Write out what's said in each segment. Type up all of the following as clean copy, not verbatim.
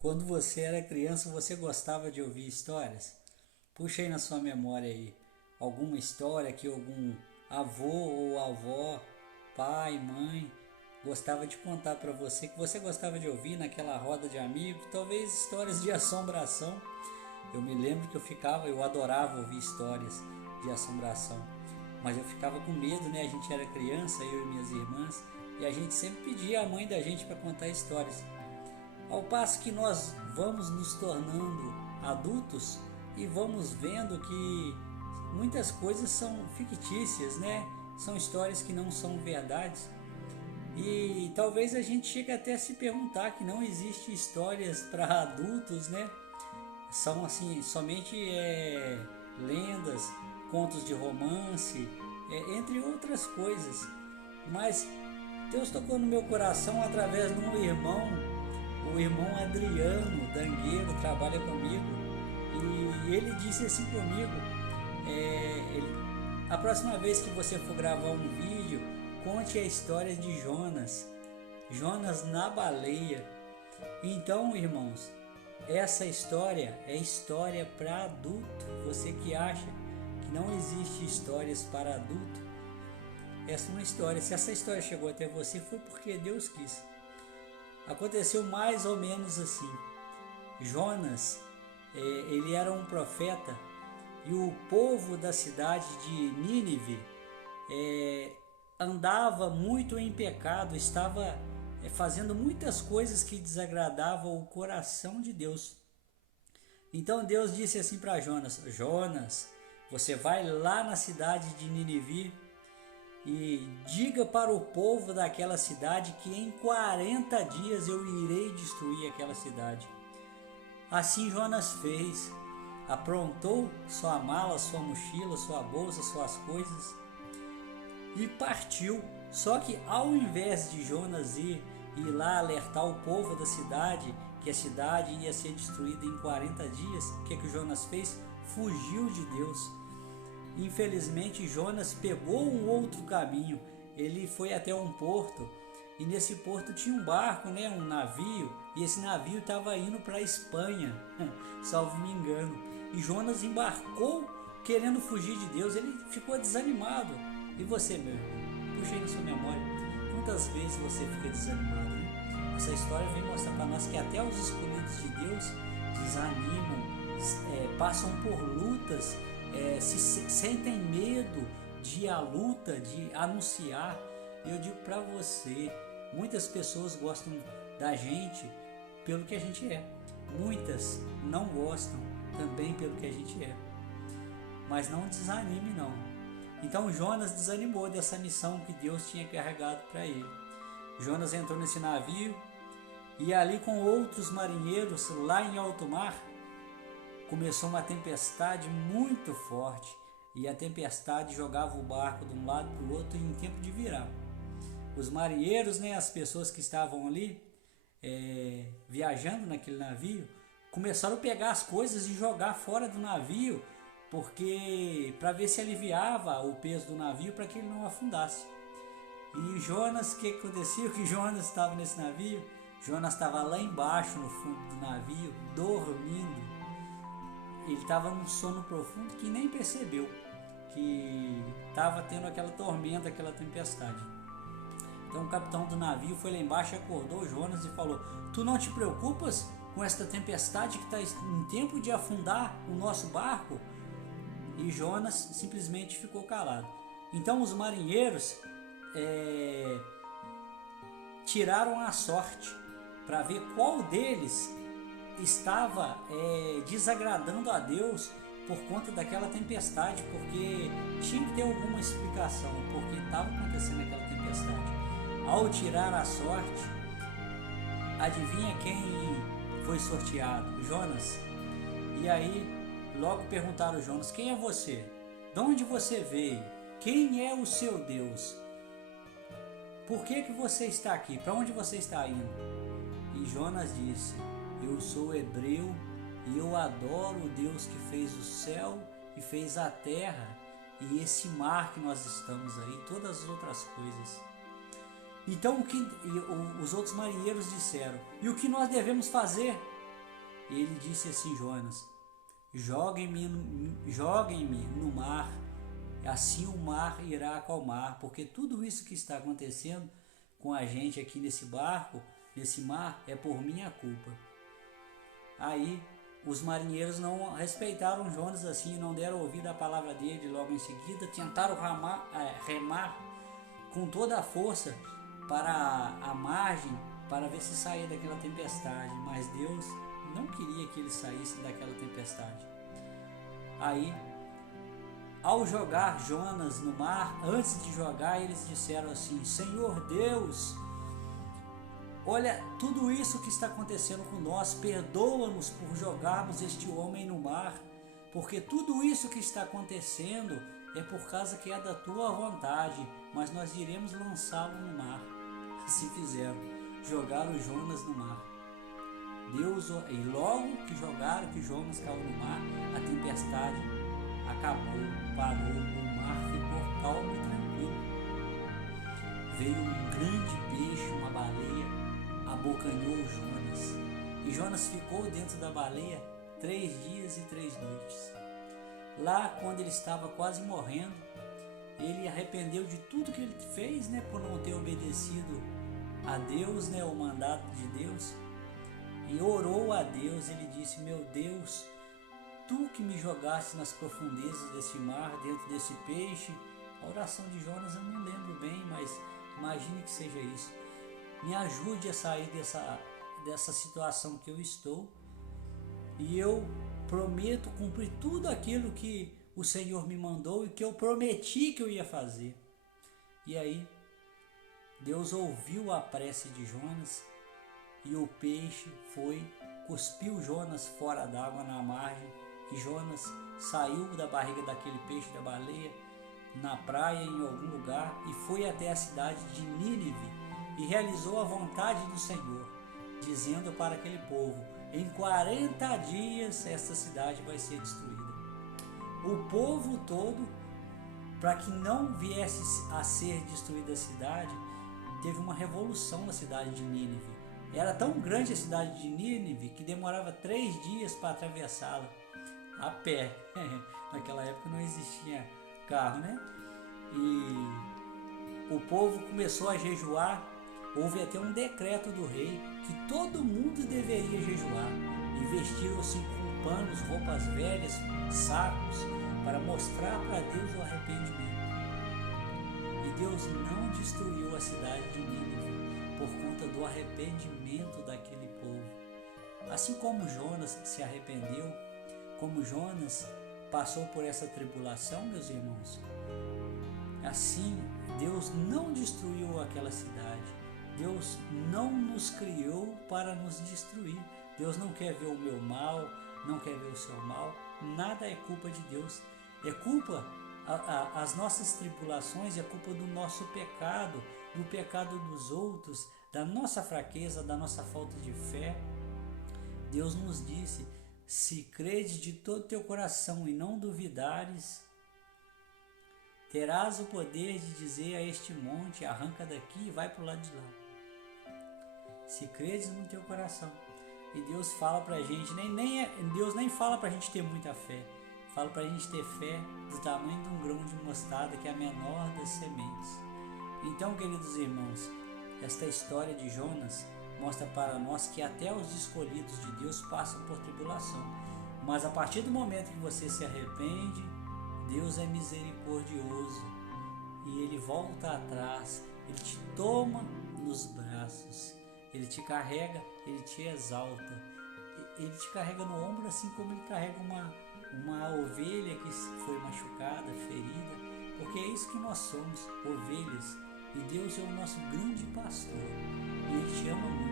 Quando você era criança, você gostava de ouvir histórias? Puxa aí na sua memória aí alguma história que algum avô ou avó, pai, mãe gostava de contar para você, que você gostava de ouvir naquela roda de amigos, talvez histórias de assombração. Eu me lembro que eu adorava ouvir histórias de assombração, mas eu ficava com medo, né? A gente era criança, eu e minhas irmãs, e a gente sempre pedia a mãe da gente para contar histórias. Ao passo que nós vamos nos tornando adultos e vamos vendo que muitas coisas são fictícias, né? São histórias que não são verdades. E talvez a gente chegue até a se perguntar que não existe histórias para adultos, né? São assim, somente lendas, contos de romance, entre outras coisas. Mas Deus tocou no meu coração através de um irmão, o irmão Adriano Dangueiro, trabalha comigo, e ele disse assim comigo: a próxima vez que você for gravar um vídeo, conte a história de Jonas, Jonas na baleia. Então, irmãos, essa história é história para adulto. Você que acha que não existe histórias para adulto, essa é uma história. Se essa história chegou até você, foi porque Deus quis. Aconteceu mais ou menos assim. Jonas, ele era um profeta, e o povo da cidade de Nínive andava muito em pecado, estava fazendo muitas coisas que desagradavam o coração de Deus. Então Deus disse assim para Jonas: Jonas, você vai lá na cidade de Nínive e diga para o povo daquela cidade que em 40 dias eu irei destruir aquela cidade. Assim Jonas fez, aprontou sua mala, sua mochila, sua bolsa, suas coisas e partiu. Só que ao invés de Jonas ir lá alertar o povo da cidade que a cidade ia ser destruída em 40 dias, o que Jonas fez? Fugiu de Deus. Infelizmente Jonas pegou um outro caminho. Ele foi até um porto, e nesse porto tinha um barco, né, um navio, e esse navio estava indo para a Espanha, salvo me engano. E Jonas embarcou querendo fugir de Deus. Ele ficou desanimado. E você, meu irmão? Puxa aí na sua memória. Quantas vezes você fica desanimado, né? Essa história vem mostrar para nós que até os escolhidos de Deus desanimam, passam por lutas, sentem medo de ir à luta, de anunciar. Eu digo para você, muitas pessoas gostam da gente pelo que a gente é. Muitas não gostam também pelo que a gente é. Mas não desanime não. Então Jonas desanimou dessa missão que Deus tinha carregado para ele. Jonas entrou nesse navio e ali com outros marinheiros lá em alto mar começou uma tempestade muito forte, e a tempestade jogava o barco de um lado para o outro em tempo de virar. Os marinheiros, né, as pessoas que estavam ali viajando naquele navio, começaram a pegar as coisas e jogar fora do navio, porque para ver se aliviava o peso do navio para que ele não afundasse. E Jonas, o que aconteceu? Que Jonas estava nesse navio, Jonas estava lá embaixo no fundo do navio, dormindo. Ele estava num sono profundo que nem percebeu que estava tendo aquela tormenta, aquela tempestade. Então o capitão do navio foi lá embaixo, acordou Jonas e falou: tu não te preocupas com esta tempestade que está em tempo de afundar o nosso barco? E Jonas simplesmente ficou calado. Então os marinheiros tiraram a sorte para ver qual deles estava desagradando a Deus por conta daquela tempestade, porque tinha que ter alguma explicação porque estava acontecendo aquela tempestade. Ao tirar a sorte, adivinha quem foi sorteado? Jonas. E aí logo perguntaram a Jonas: quem é você? De onde você veio? Quem é o seu Deus? Por que você está aqui? Para onde você está indo? E Jonas disse: eu sou hebreu e eu adoro o Deus que fez o céu e fez a terra e esse mar que nós estamos aí, todas as outras coisas. Então os outros marinheiros disseram: e o que nós devemos fazer? Ele disse assim: Jonas, joguem-me no mar, assim o mar irá acalmar, porque tudo isso que está acontecendo com a gente aqui nesse barco, nesse mar, é por minha culpa. Aí os marinheiros não respeitaram Jonas assim, não deram ouvido à palavra dele. Logo em seguida tentaram remar com toda a força para a margem, para ver se saía daquela tempestade, mas Deus não queria que eles saíssem daquela tempestade. Aí, ao jogar Jonas no mar, antes de jogar, eles disseram assim: Senhor Deus, olha tudo isso que está acontecendo com nós, perdoa-nos por jogarmos este homem no mar, porque tudo isso que está acontecendo é por causa que é da tua vontade, mas nós iremos lançá-lo no mar. Assim fizeram, jogaram Jonas no mar. E logo que jogaram, que Jonas caiu no mar, a tempestade acabou, parou, o mar ficou calmo e tranquilo. Veio um grande peixe, uma baleia, abocanhou Jonas, e Jonas ficou dentro da baleia 3 dias e 3 noites. Lá, quando ele estava quase morrendo, ele arrependeu de tudo que ele fez, por não ter obedecido a Deus, o mandato de Deus, e orou a Deus. Ele disse: meu Deus, tu que me jogaste nas profundezas desse mar, dentro desse peixe. A oração de Jonas eu não lembro bem, mas imagine que seja isso. Me ajude a sair dessa situação que eu estou, e eu prometo cumprir tudo aquilo que o Senhor me mandou e que eu prometi que eu ia fazer. E aí Deus ouviu a prece de Jonas, e o peixe cuspiu Jonas fora d'água na margem, e Jonas saiu da barriga daquele peixe, da baleia, na praia, em algum lugar, e foi até a cidade de Nínive e realizou a vontade do Senhor, dizendo para aquele povo: em 40 dias esta cidade vai ser destruída. O povo todo, para que não viesse a ser destruída a cidade, teve uma revolução na cidade de Nínive. Era tão grande a cidade de Nínive que demorava 3 dias para atravessá-la a pé. Naquela época não existia carro, E o povo começou a jejuar. Houve até um decreto do rei que todo mundo deveria jejuar, e vestiram-se com panos, roupas velhas, sacos, para mostrar para Deus o arrependimento. E Deus não destruiu a cidade de Nínive por conta do arrependimento daquele povo. Assim como Jonas se arrependeu, como Jonas passou por essa tribulação, meus irmãos, assim Deus não destruiu aquela cidade. Deus não nos criou para nos destruir. Deus não quer ver o meu mal, não quer ver o seu mal. Nada é culpa de Deus. É culpa, as nossas tribulações, é culpa do nosso pecado, do pecado dos outros, da nossa fraqueza, da nossa falta de fé. Deus nos disse: se credes de todo teu coração e não duvidares, terás o poder de dizer a este monte: arranca daqui e vai para o lado de lá. Se credes no teu coração. E Deus fala pra gente, Deus nem fala pra gente ter muita fé, fala pra gente ter fé do tamanho de um grão de mostarda, que é a menor das sementes. Então, queridos irmãos, esta história de Jonas mostra para nós que até os escolhidos de Deus passam por tribulação, mas a partir do momento que você se arrepende, Deus é misericordioso e Ele volta atrás, Ele te toma nos braços, Ele te carrega, Ele te exalta, Ele te carrega no ombro, assim como Ele carrega uma ovelha que foi machucada, ferida, porque é isso que nós somos, ovelhas, e Deus é o nosso grande pastor, e Ele te ama muito,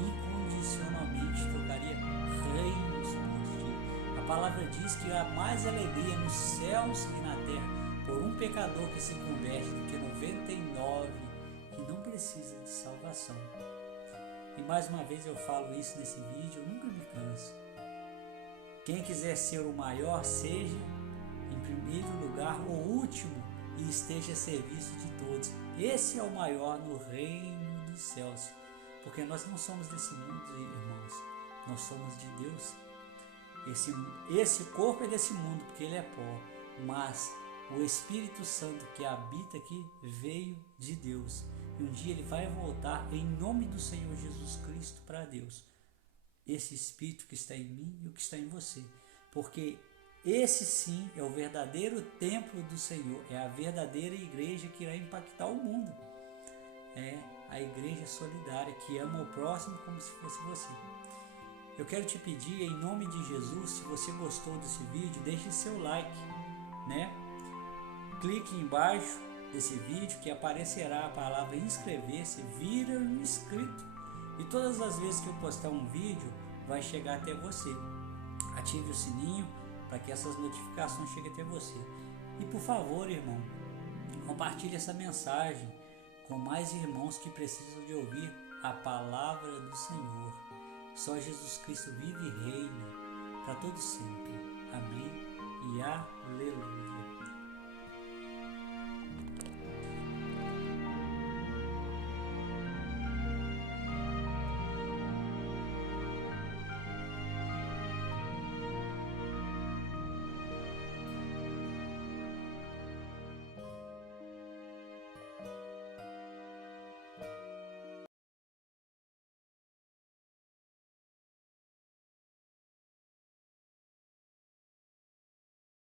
incondicionalmente, trocaria reinos por ti. A palavra diz que há mais alegria nos céus e na terra por um pecador que se converte do que 99 que não precisa de salvação. E mais uma vez eu falo isso nesse vídeo, eu nunca me canso. Quem quiser ser o maior, seja em primeiro lugar o último e esteja a serviço de todos. Esse é o maior no reino dos céus, porque nós não somos desse mundo, irmãos. nós somos de Deus. Esse corpo é desse mundo, porque ele é pó, mas o Espírito Santo que habita aqui veio de Deus. E um dia ele vai voltar em nome do Senhor Jesus Cristo para Deus. Esse Espírito que está em mim e o que está em você. Porque esse sim é o verdadeiro templo do Senhor. É a verdadeira igreja que irá impactar o mundo. É a igreja solidária que ama o próximo como se fosse você. Eu quero te pedir em nome de Jesus, se você gostou desse vídeo, deixe seu like, né? Clique embaixo desse vídeo que aparecerá a palavra inscrever-se, vira um inscrito. E todas as vezes que eu postar um vídeo, vai chegar até você. Ative o sininho para que essas notificações cheguem até você. E por favor, irmão, compartilhe essa mensagem com mais irmãos que precisam de ouvir a palavra do Senhor. Só Jesus Cristo vive e reina para todo sempre. Amém e aleluia.